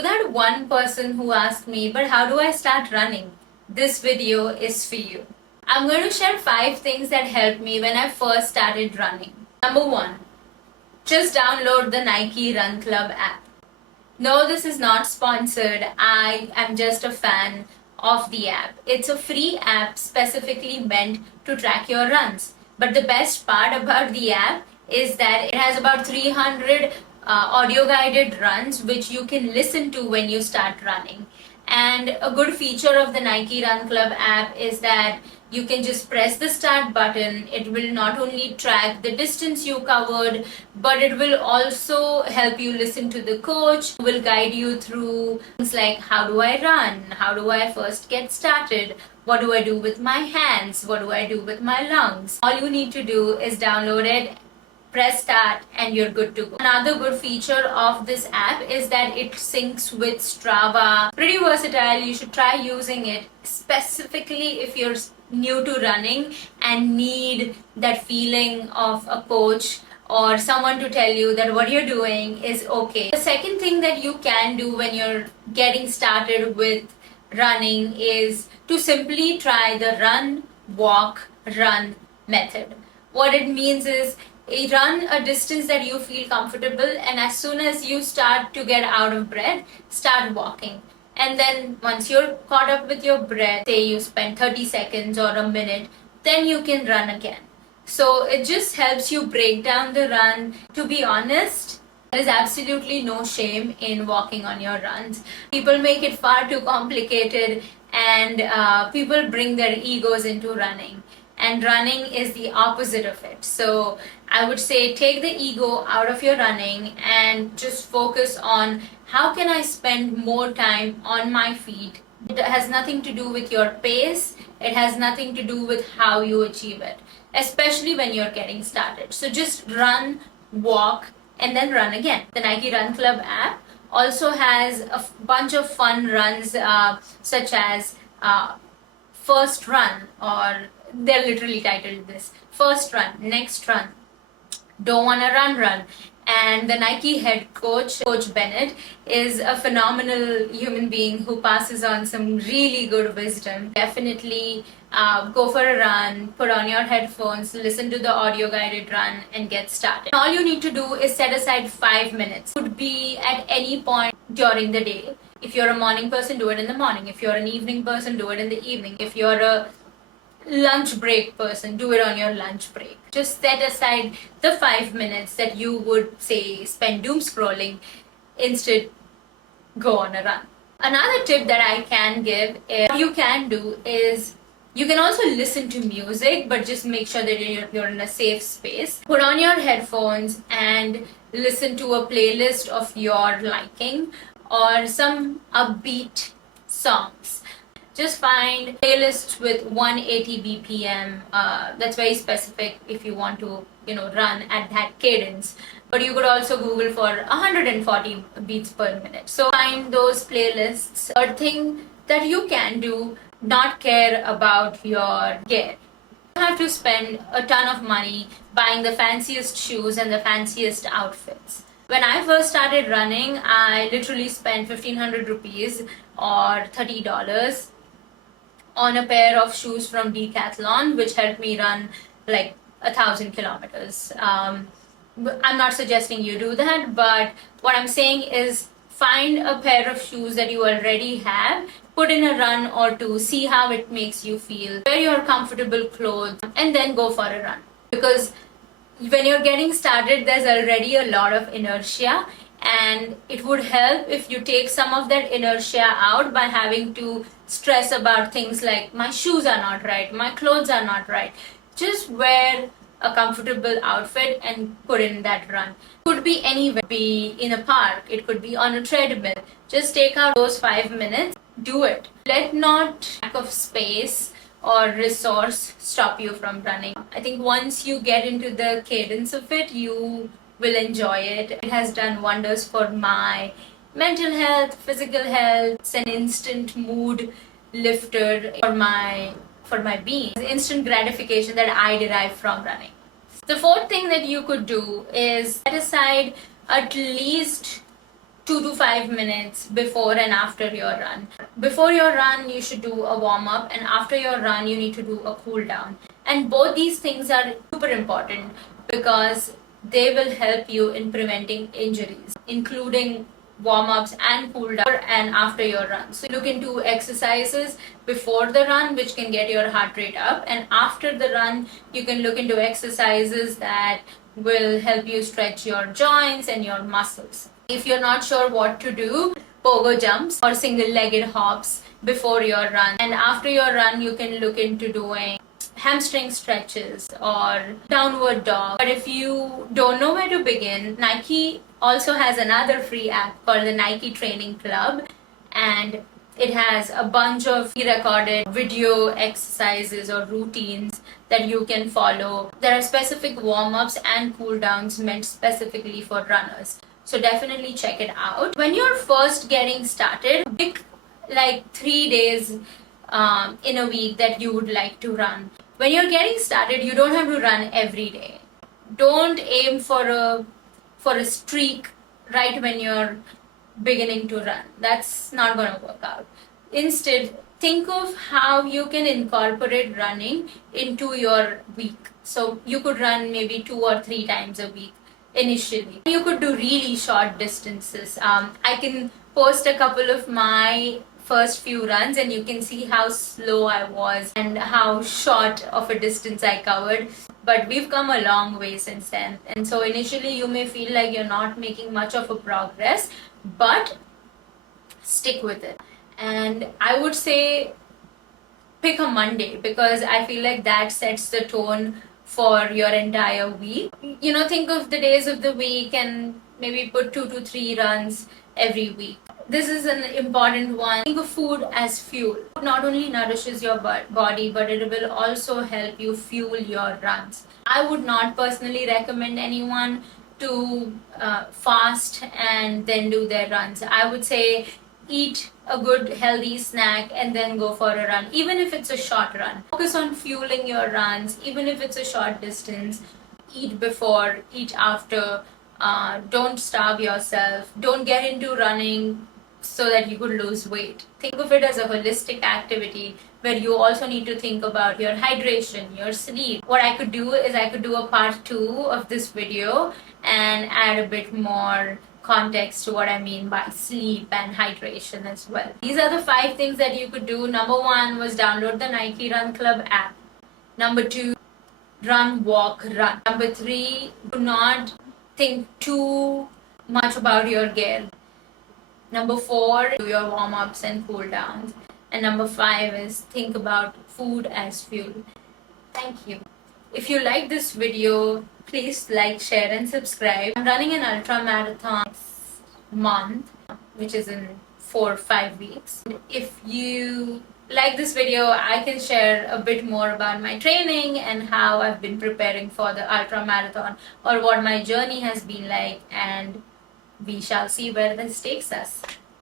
to that one person who asked me, but how do I start running? This video is for you. I'm going to share 5 things that helped me when I first started running. Number 1, just download the Nike Run Club app. No, this is not sponsored. I am just a fan of the app. It's a free app specifically meant to track your runs. But the best part about the app is that it has about 300 audio guided runs which you can listen to when you start running. And a good feature of the Nike Run Club app is that you can just press the start button. It will not only track the distance you covered, but it will also help you listen to the coach, who will guide you through things like how do I run, how do I first get started, what do I do with my hands, what do I do with my lungs. All you need to do is download it, press start, and you're good to go. Another good feature of this app is that it syncs with Strava. Pretty versatile. You should try using it, specifically if you're new to running and need that feeling of a coach or someone to tell you that what you're doing is okay. The second thing that you can do when you're getting started with running is to simply try the run, walk, run method. What it means is run a distance that you feel comfortable, and as soon as you start to get out of breath, start walking. And then once you're caught up with your breath, say you spend 30 seconds or a minute, then you can run again. So it just helps you break down the run. To be honest, there is absolutely no shame in walking on your runs. People make it far too complicated, and people bring their egos into running. And running is the opposite of it. So I would say take the ego out of your running and just focus on how can I spend more time on my feet. It has nothing to do with your pace. It has nothing to do with how you achieve it, especially when you're getting started. So just run, walk, and then run again. The Nike Run Club app also has a bunch of fun runs, such as first run, or they're literally titled this: first run, next run, don't wanna run. And the Nike head coach, Coach Bennett, is a phenomenal human being who passes on some really good wisdom. Definitely go for a run, put on your headphones, listen to the audio guided run, and get started. All you need to do is set aside 5 minutes. Could be at any point during the day. If you're a morning person, do it in the morning. If you're an evening person, do it in the evening. If you're a lunch break person, do it on your lunch break. Just set aside the 5 minutes that you would say spend doom scrolling. Instead, go on a run. Another tip that I can give is, what you can do is you can also listen to music, but just make sure that you're in a safe space. Put on your headphones and listen to a playlist of your liking or some upbeat songs. Just find playlists with 180 BPM. That's very specific if you want to, run at that cadence. But you could also Google for 140 beats per minute. So find those playlists. Third thing that you can do, not care about your gear. You don't have to spend a ton of money buying the fanciest shoes and the fanciest outfits. When I first started running, I literally spent 1500 rupees or $30 on a pair of shoes from Decathlon, which helped me run like 1,000 kilometers. I'm not suggesting you do that, but what I'm saying is find a pair of shoes that you already have, put in a run or two, see how it makes you feel, wear your comfortable clothes, and then go for a run. Because when you're getting started, there's already a lot of inertia, and it would help if you take some of that inertia out by having to stress about things like my shoes are not right, my clothes are not right. Just wear a comfortable outfit and put in that run. Could be anywhere, be in a park, it could be on a treadmill. Just take out those 5 minutes, do it. Let not lack of space or resource stop you from running. I think once you get into the cadence of it, you will enjoy it. It has done wonders for my mental health, physical health. It's an instant mood lifter for my being. It's instant gratification that I derive from running. The fourth thing that you could do is set aside at least 2 to 5 minutes before and after your run. Before your run, you should do a warm up, and after your run, you need to do a cool down. And both these things are super important because they will help you in preventing injuries, including warm-ups and cool down and after your run. So look into exercises before the run which can get your heart rate up, and after the run you can look into exercises that will help you stretch your joints and your muscles. If you're not sure what to do, pogo jumps or single-legged hops before your run, and after your run you can look into doing hamstring stretches or downward dog. But if you don't know where to begin, Nike also has another free app called the Nike Training Club, and it has a bunch of pre-recorded video exercises or routines that you can follow. There are specific warm-ups and cool-downs meant specifically for runners. So definitely check it out. When you're first getting started, pick like 3 days in a week that you would like to run. When you're getting started, you don't have to run every day. Don't aim for a streak right when you're beginning to run. That's not going to work out. Instead, think of how you can incorporate running into your week. So you could run maybe 2 or 3 times a week initially. You could do really short distances. I can post a couple of my first few runs and you can see how slow I was and how short of a distance I covered. But we've come a long way since then. And so initially you may feel like you're not making much of a progress, but stick with it. And I would say pick a Monday because I feel like that sets the tone for your entire week. You know, think of the days of the week and maybe put 2 to 3 runs every week. This is an important one. Think of food as fuel. It not only nourishes your body, but it will also help you fuel your runs. I would not personally recommend anyone to fast and then do their runs. I would say eat a good healthy snack and then go for a run, even if it's a short run. Focus on fueling your runs, even if it's a short distance. Eat before, eat after. Don't starve yourself. Don't get into running so that you could lose weight. Think of it as a holistic activity where you also need to think about your hydration, your sleep. What I could do is I could do a part 2 of this video and add a bit more context to what I mean by sleep and hydration as well. These are the 5 things that you could do. Number 1 was download the Nike Run Club app. Number 2, run, walk, run. Number 3, do not think too much about your gear. Number 4, do your warm-ups and cool downs. And number 5 is think about food as fuel. Thank you. If you like this video, please like, share and subscribe. I'm running an ultra marathon next month, which is in 4 or 5 weeks. If you like this video, I can share a bit more about my training and how I've been preparing for the ultra marathon or what my journey has been like, and we shall see where this takes us.